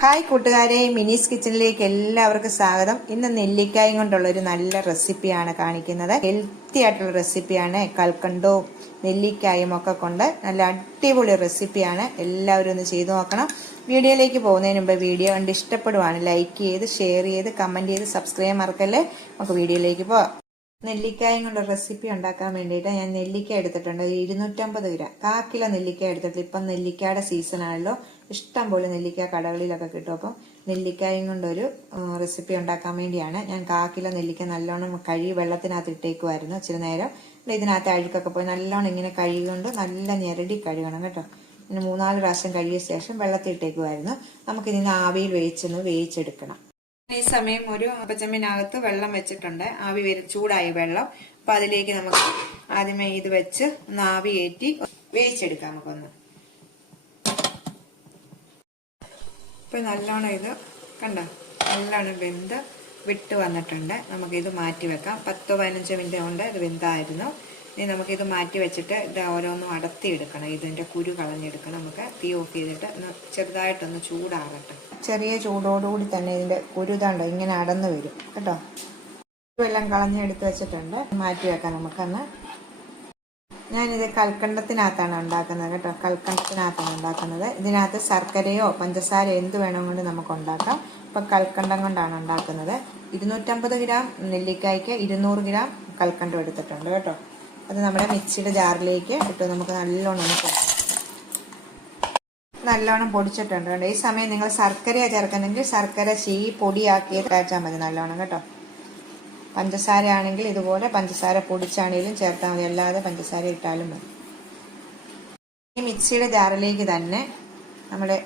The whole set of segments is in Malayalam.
ഹായ് കൂട്ടുകാരെ മിനിസ് കിച്ചണിലേക്ക് എല്ലാവർക്കും സ്വാഗതം. ഇന്ന് നെല്ലിക്കായും കൊണ്ടുള്ള ഒരു നല്ല റെസിപ്പിയാണ് കാണിക്കുന്നത്. ഹെൽത്തി ആയിട്ടുള്ള റെസിപ്പിയാണ് കൽക്കണ്ടവും നെല്ലിക്കായും ഒക്കെ കൊണ്ട്. നല്ല അടിപൊളി റെസിപ്പിയാണ്. എല്ലാവരും ഒന്ന് ചെയ്തു നോക്കണം. വീഡിയോയിലേക്ക് പോകുന്നതിന് മുമ്പ് വീഡിയോ കണ്ട് ഇഷ്ടപ്പെടുവാണ് ലൈക്ക് ചെയ്ത് ഷെയർ ചെയ്ത് കമന്റ് ചെയ്ത് സബ്സ്ക്രൈബ് മറക്കല്ലേ? നമുക്ക് വീഡിയോയിലേക്ക് പോവാം. നെല്ലിക്കായും കൊണ്ട് റെസിപ്പി ഉണ്ടാക്കാൻ വേണ്ടിയിട്ട് ഞാൻ നെല്ലിക്ക എടുത്തിട്ടുണ്ട്. ഇരുന്നൂറ്റമ്പത് ഗ്രാം കാക്കില നെല്ലിക്ക എടുത്തിട്ട് ഇപ്പം നെല്ലിക്കയുടെ സീസൺ ആണല്ലോ. ഇഷ്ടം പോലെ നെല്ലിക്ക കടകളിലൊക്കെ കിട്ടും. അപ്പം നെല്ലിക്കായും കൊണ്ടൊരു റെസിപ്പി ഉണ്ടാക്കാൻ വേണ്ടിയാണ്. ഞാൻ കാ കിലോ നെല്ലിക്ക നല്ലോണം കഴുകി വെള്ളത്തിനകത്ത് ഇട്ടേക്കുമായിരുന്നു ഇച്ചിരി നേരം. പിന്നെ ഇതിനകത്ത് അഴുക്കൊക്കെ പോയി നല്ലോണം ഇങ്ങനെ കഴുകൊണ്ട് നല്ല ഞെരടി കഴുകണം കേട്ടോ. ഇങ്ങനെ മൂന്നാൽ പ്രാവശ്യം കഴുകിയ ശേഷം വെള്ളത്തിൽ ഇട്ടേക്കുമായിരുന്നു നമുക്കിതിന് ആവിയിൽ വേവിച്ചൊന്ന് വേവിച്ചെടുക്കണം. ഈ സമയം ഒരു അപ്പച്ചമ്മിനകത്ത് വെള്ളം വെച്ചിട്ടുണ്ട്. ആവി വരും ചൂടായി വെള്ളം. അപ്പൊ അതിലേക്ക് നമുക്ക് ആദ്യമേ ഇത് വെച്ച് ഒന്ന് ആവി ഏറ്റി വേവിച്ചെടുക്കാം നമുക്കൊന്ന്. ഇപ്പൊ നല്ലോണം ഇത് കണ്ട? നല്ലോണം വെന്ത് വിട്ട് വന്നിട്ടുണ്ട്. നമുക്കിത് മാറ്റി വെക്കാം. പത്തോ പതിനഞ്ചോ മിനിറ്റ് കൊണ്ട് ഇത് വെന്തായിരുന്നു. ഇനി നമുക്കിത് മാറ്റി വെച്ചിട്ട് ഇത് ഓരോന്നും അടത്തിയെടുക്കണം ഇതിന്റെ കുരു കളഞ്ഞെടുക്കണം. നമുക്ക് തീ ഓഫ് ചെയ്തിട്ട് ചെറുതായിട്ടൊന്ന് ചൂടാറട്ടെ ചെറിയ ചൂടോടുകൂടി തന്നെ ഇതിന്റെ കുരു ഇതാണ്ടോ ഇങ്ങനെ അടന്നു വരും. കേട്ടോ? എല്ലാം കളഞ്ഞെടുത്ത് വെച്ചിട്ടുണ്ട്. മാറ്റി വെക്കാം നമുക്കന്ന്. ഞാനിത് കൽക്കണ്ടത്തിനകത്താണ് ഉണ്ടാക്കുന്നത് കേട്ടോ. കൽക്കണ്ടത്തിനകത്താണ് ഉണ്ടാക്കുന്നത്. ഇതിനകത്ത് ശർക്കരയോ പഞ്ചസാരയോ എന്ത് വേണമെങ്കിലും നമുക്ക് ഉണ്ടാക്കാം. ഇപ്പം കൽക്കണ്ടം കൊണ്ടാണ് ഉണ്ടാക്കുന്നത്. ഇരുന്നൂറ്റമ്പത് ഗ്രാം നെല്ലിക്കായ്ക്ക് ഇരുന്നൂറ് ഗ്രാം കൽക്കണ്ടം എടുത്തിട്ടുണ്ട് കേട്ടോ. അത് നമ്മുടെ മിക്സിയുടെ ജാറിലേക്ക് ഇട്ട് നമുക്ക് നല്ലോണം നല്ലോണം പൊടിച്ചിട്ടുണ്ട് കേട്ടോ. ഈ സമയം നിങ്ങൾ ശർക്കരയാണ് ചേർക്കുന്നെങ്കിൽ ശർക്കര ചീ പൊടിയാക്കിയത് കഴിച്ചാൽ മതി നല്ലോണം കേട്ടോ. പഞ്ചസാര ആണെങ്കിൽ ഇതുപോലെ പഞ്ചസാര പൊടിച്ചാണെങ്കിലും ചേർത്താൽ മതി. അല്ലാതെ പഞ്ചസാര ഇട്ടാലും മതി. ഈ മിക്സിയുടെ ജാറിലേക്ക് തന്നെ നമ്മുടെ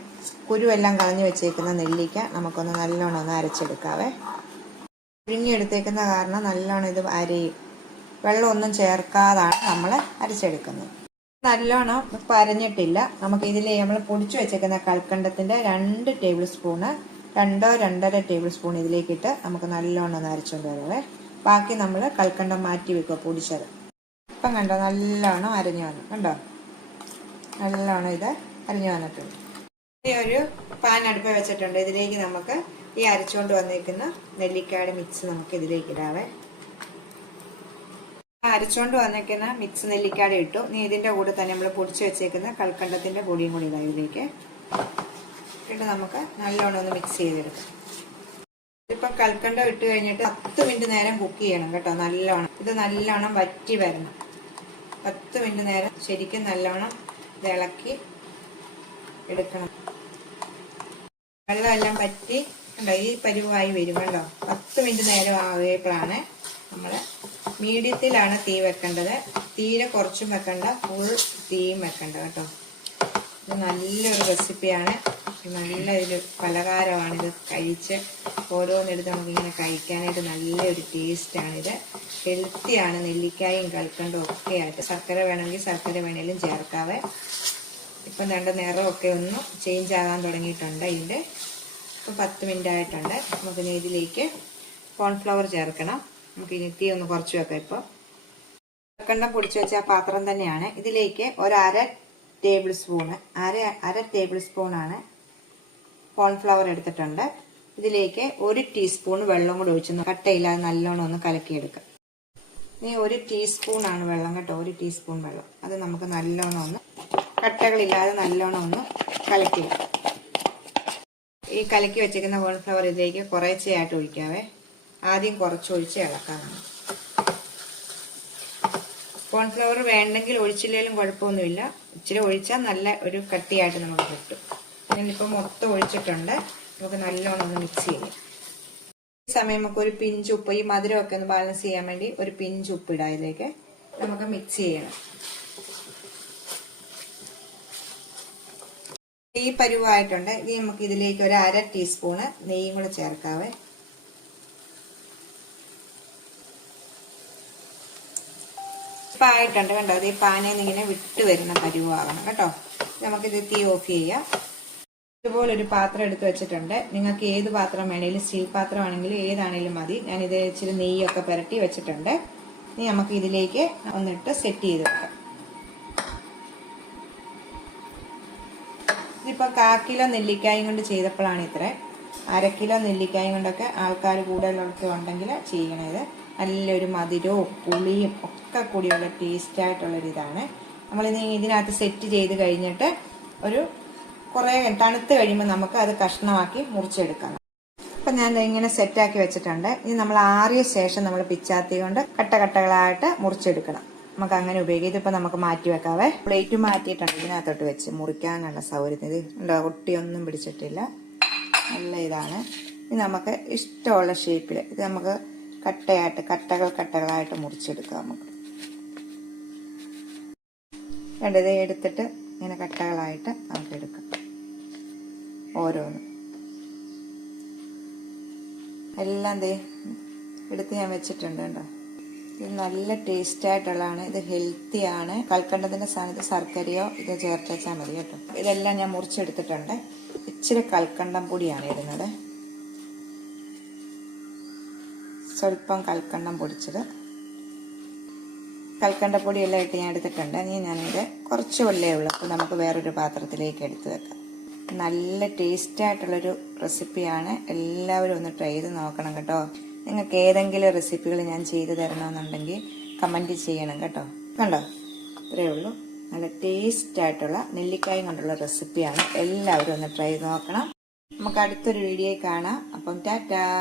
കുരുവെല്ലാം കളഞ്ഞു വെച്ചേക്കുന്ന നെല്ലിക്ക നമുക്കൊന്ന് നല്ലോണം ഒന്ന് അരച്ചെടുക്കാവേ. പുഴുങ്ങിയെടുത്തേക്കുന്ന കാരണം നല്ലോണം ഇത് അരയും വെള്ളമൊന്നും ചേർക്കാതാണ് നമ്മൾ അരച്ചെടുക്കുന്നത്. നല്ലോണം ഇപ്പം അരഞ്ഞിട്ടില്ല. നമുക്ക് ഇതിൽ നമ്മൾ പൊടിച്ചു വെച്ചേക്കുന്ന കൽക്കണ്ടത്തിന്റെ രണ്ട് ടേബിൾ സ്പൂണ് രണ്ടോ രണ്ടര ടേബിൾ സ്പൂൺ ഇതിലേക്കിട്ട് നമുക്ക് നല്ലോണം ഒന്ന് അരച്ചുകൊണ്ട് വരവേ. ബാക്കി നമ്മൾ കൽക്കണ്ടം മാറ്റി വെക്കുക പൊടിച്ചത്. ഇപ്പം കണ്ടോ നല്ലോണം അരഞ്ഞു വന്നു. കണ്ടോ? നല്ലോണം ഇത് അരഞ്ഞു വന്നിട്ടുണ്ട്. ഈ ഒരു പാൻ അടുപ്പ് വെച്ചിട്ടുണ്ട്. ഇതിലേക്ക് നമുക്ക് ഈ അരച്ചുകൊണ്ട് വന്നിരിക്കുന്ന നെല്ലിക്കായുടെ മിക്സ് നമുക്ക് ഇതിലേക്ക് ഇടാവേ. അരച്ചുകൊണ്ട് വന്നിരിക്കുന്ന മിക്സ് നെല്ലിക്കാട് ഇട്ടു. നീ ഇതിന്റെ കൂടെ തന്നെ നമ്മൾ പൊടിച്ച് വെച്ചേക്കുന്ന കൽക്കണ്ടത്തിന്റെ പൊടിയും കൂടി ഇടാം ഇതിലേക്ക്. എന്നിട്ട് നമുക്ക് നല്ലോണം ഒന്ന് മിക്സ് ചെയ്തെടുക്കാം. ഇപ്പം കൽക്കണ്ടം ഇട്ട് കഴിഞ്ഞിട്ട് പത്ത് മിനിറ്റ് നേരം കുക്ക് ചെയ്യണം കേട്ടോ നല്ലോണം. ഇത് നല്ലോണം വറ്റി വരണം. പത്ത് മിനിറ്റ് നേരം ശരിക്കും നല്ലോണം ഇളക്കി എടുക്കണം. വെള്ളമെല്ലാം വറ്റി കണ്ടോ ഈ പരിവായി വരും കണ്ടോ? പത്ത് മിനിറ്റ് നേരം ആവുകയപ്പോഴാണ് നമ്മൾ മീഡിയത്തിലാണ് തീ വെക്കേണ്ടത്. തീരെ കുറച്ചും വെക്കണ്ട ഫുൾ തീയും വെക്കണ്ട കേട്ടോ. ഇത് നല്ലൊരു റെസിപ്പിയാണ് നല്ല ഒരു പലഹാരമാണിത്. കഴിച്ച് ഓരോന്നെടുത്ത് നമുക്കിങ്ങനെ കഴിക്കാനായിട്ട് നല്ലൊരു ടേസ്റ്റാണിത്. ഹെൽത്തിയാണ് നെല്ലിക്കായും കൽക്കണ്ടും ഒക്കെ ആയിട്ട് ശർക്കര വേണമെങ്കിൽ ശർക്കര വേണേലും ചേർക്കാവേ. ഇപ്പം രണ്ട് നിറമൊക്കെ ഒന്ന് ചേഞ്ച് ആകാൻ തുടങ്ങിയിട്ടുണ്ട് ഇതിന്റെ ഇപ്പം പത്ത് മിനിറ്റ് ആയിട്ടുണ്ട് നമുക്കിനി ഇതിലേക്ക് കോൺഫ്ലവർ ചേർക്കണം. നമുക്ക് ഇനി തീ ഒന്ന് കുറച്ച് വെക്കാം ഇപ്പോൾ കൽക്കണ്ടം പൊടിച്ചു വെച്ച ആ പാത്രം തന്നെയാണ്. ഇതിലേക്ക് ഒരു അര ടേബിൾ സ്പൂണ് അര അര ടേബിൾ സ്പൂണാണ് കോൺഫ്ലവർ എടുത്തിട്ടുണ്ട്. ഇതിലേക്ക് ഒരു ടീസ്പൂൺ വെള്ളം കൂടി ഒഴിച്ച് കട്ടയില്ലാതെ നല്ലോണം ഒന്ന് കലക്കിയെടുക്കാം. ഇനി ഒരു ടീസ്പൂൺ ആണ് വെള്ളം കേട്ടോ. ഒരു ടീസ്പൂൺ വെള്ളം. അത് നമുക്ക് നല്ലോണം ഒന്ന് കട്ടകളില്ലാതെ നല്ലോണം ഒന്ന് കലക്കിയെടുക്കാം. ഈ കലക്കി വെച്ചേക്കുന്ന കോൺഫ്ലവർ ഇതിലേക്ക് കുറേശ്ശെയായിട്ട് ഒഴിക്കാവേ. ആദ്യം കുറച്ചൊഴിച്ച് ഇളക്കാനാണ്. കോൺഫ്ലവർ വേണ്ടെങ്കിൽ ഒഴിച്ചില്ലെങ്കിലും കുഴപ്പമൊന്നുമില്ല. ഇച്ചിരി ഒഴിച്ചാൽ നല്ല ഒരു കട്ടിയായിട്ട് നമുക്ക് കിട്ടും. ഞാനിപ്പോൾ മൊത്തം ഒഴിച്ചിട്ടുണ്ട്. നമുക്ക് നല്ലോണം ഒന്ന് മിക്സ് ചെയ്യാം. ഈ സമയം നമുക്ക് ഒരു പിഞ്ച് ഉപ്പ് ഈ മധുരമൊക്കെ ഒന്ന് ബാലൻസ് ചെയ്യാൻ വേണ്ടി ഒരു പിഞ്ച് ഉപ്പ് ഇടാം ഇതിലേക്ക്. നമുക്ക് മിക്സ് ചെയ്യണം. ഈ പരുവായിട്ടുണ്ട്. ഇനി നമുക്ക് ഇതിലേക്ക് ഒരു അര ടീസ്പൂണ് നെയ്യും കൂടെ ചേർക്കാവേ. ഇപ്പം ആയിട്ടുണ്ട് കണ്ടോ? അത് ഈ പാനയിൽ നിന്ന് ഇങ്ങനെ വിട്ട് വരുന്ന പരുവാകണം കേട്ടോ? നമുക്കിത് തീ ഓഫ് ചെയ്യാം. ഇതുപോലെ ഒരു പാത്രം എടുത്ത് വെച്ചിട്ടുണ്ട്. നിങ്ങൾക്ക് ഏത് പാത്രം വേണേലും സ്റ്റീൽ പാത്രമാണെങ്കിലും ഏതാണേലും മതി. ഞാൻ ഇത് ഇച്ചിരി നെയ്യൊക്കെ പുരട്ടി വെച്ചിട്ടുണ്ട്. ഇനി നമുക്ക് ഇതിലേക്ക് ഒന്നിട്ട് സെറ്റ് ചെയ്ത് വെക്കാം. ഇതിപ്പോൾ കാ കിലോ നെല്ലിക്കായും കൊണ്ട് ചെയ്തപ്പോഴാണ് ഇത്ര. അര കിലോ നെല്ലിക്കായും കൊണ്ടൊക്കെ ആൾക്കാർ കൂടുതലൊക്കെ ഉണ്ടെങ്കിൽ ചെയ്യണത്. നല്ലൊരു മധുരവും പുളിയും ഒക്കെ കൂടിയുള്ള ടേസ്റ്റ് ആയിട്ടുള്ളൊരു നമ്മൾ നമ്മളിനി ഇതിനകത്ത് സെറ്റ് ചെയ്ത് കഴിഞ്ഞിട്ട് ഒരു കുറേ തണുത്ത് കഴിയുമ്പോൾ നമുക്ക് അത് കഷ്ണമാക്കി മുറിച്ചെടുക്കണം. അപ്പം ഞാൻ ഇങ്ങനെ സെറ്റാക്കി വെച്ചിട്ടുണ്ട്. ഇനി നമ്മൾ ആറിയ ശേഷം നമ്മൾ പിച്ചാത്തി കൊണ്ട് കട്ട കട്ടകളായിട്ട് മുറിച്ചെടുക്കണം. നമുക്ക് അങ്ങനെ ഉപയോഗിക്കാം. ഇതിപ്പോൾ നമുക്ക് മാറ്റി വെക്കാവേ. പ്ലേറ്റ് മാറ്റിയിട്ടുണ്ട്. ഇതിനകത്തോട്ട് വെച്ച് മുറിക്കാനുള്ള സൗകര്യത്തിന്. ഇത് ഉണ്ടോ ഒട്ടിയൊന്നും പിടിച്ചിട്ടില്ല. നല്ല ഇതാണ്. ഇനി നമുക്ക് ഇഷ്ടമുള്ള ഷേപ്പിൽ ഇത് നമുക്ക് കട്ടയായിട്ട് കട്ടകൾ കട്ടകളായിട്ട് മുറിച്ചെടുക്കാം നമുക്ക്. രണ്ടത് എടുത്തിട്ട് ഇങ്ങനെ കട്ടകളായിട്ട് നമുക്ക് എടുക്കാം ഓരോന്ന്. എല്ലാം ദേ എടുത്ത് ഞാൻ വെച്ചിട്ടുണ്ട് കേട്ടോ ഇത് നല്ല ടേസ്റ്റ് ആയിട്ടുള്ളതാണ്. ഇത് ഹെൽത്തി ആണ്. കൽക്കണ്ടത്തിന്റെ സ്ഥാനത്ത് ശർക്കരയോ ഇത് ചേർത്ത് വെച്ചാൽ മതി കേട്ടോ. ഇതെല്ലാം ഞാൻ മുറിച്ചെടുത്തിട്ടുണ്ട്. ഇച്ചിരി കൽക്കണ്ടം പൊടിയാണ് ഇടുന്നത്. സ്വല്പം കൽക്കണ്ടം പൊടിച്ചത്. കൽക്കണ്ടപ്പൊടിയെല്ലാം ഇട്ട് ഞാൻ എടുത്തിട്ടുണ്ട്. ഇനി ഞാനിത് കുറച്ച് വെള്ളേ ഉള്ളൂ. അപ്പോൾ നമുക്ക് വേറൊരു പാത്രത്തിലേക്ക് എടുത്ത് വെക്കാം. നല്ല ടേസ്റ്റ് ആയിട്ടുള്ളൊരു റെസിപ്പിയാണ് എല്ലാവരും ഒന്ന് ട്രൈ ചെയ്ത് നോക്കണം കേട്ടോ. നിങ്ങൾക്ക് ഏതെങ്കിലും റെസിപ്പികൾ ഞാൻ ചെയ്തു തരണമെന്നുണ്ടെങ്കിൽ കമന്റ് ചെയ്യണം കേട്ടോ. കണ്ടോ? ഇത്രയേ ഉള്ളൂ. നല്ല ടേസ്റ്റ് ആയിട്ടുള്ള നെല്ലിക്കായും കൊണ്ടുള്ള റെസിപ്പിയാണ് എല്ലാവരും ഒന്ന് ട്രൈ ചെയ്ത് നോക്കണം. നമുക്ക് അടുത്തൊരു വീഡിയോ കാണാം. അപ്പം ടാറ്റാ!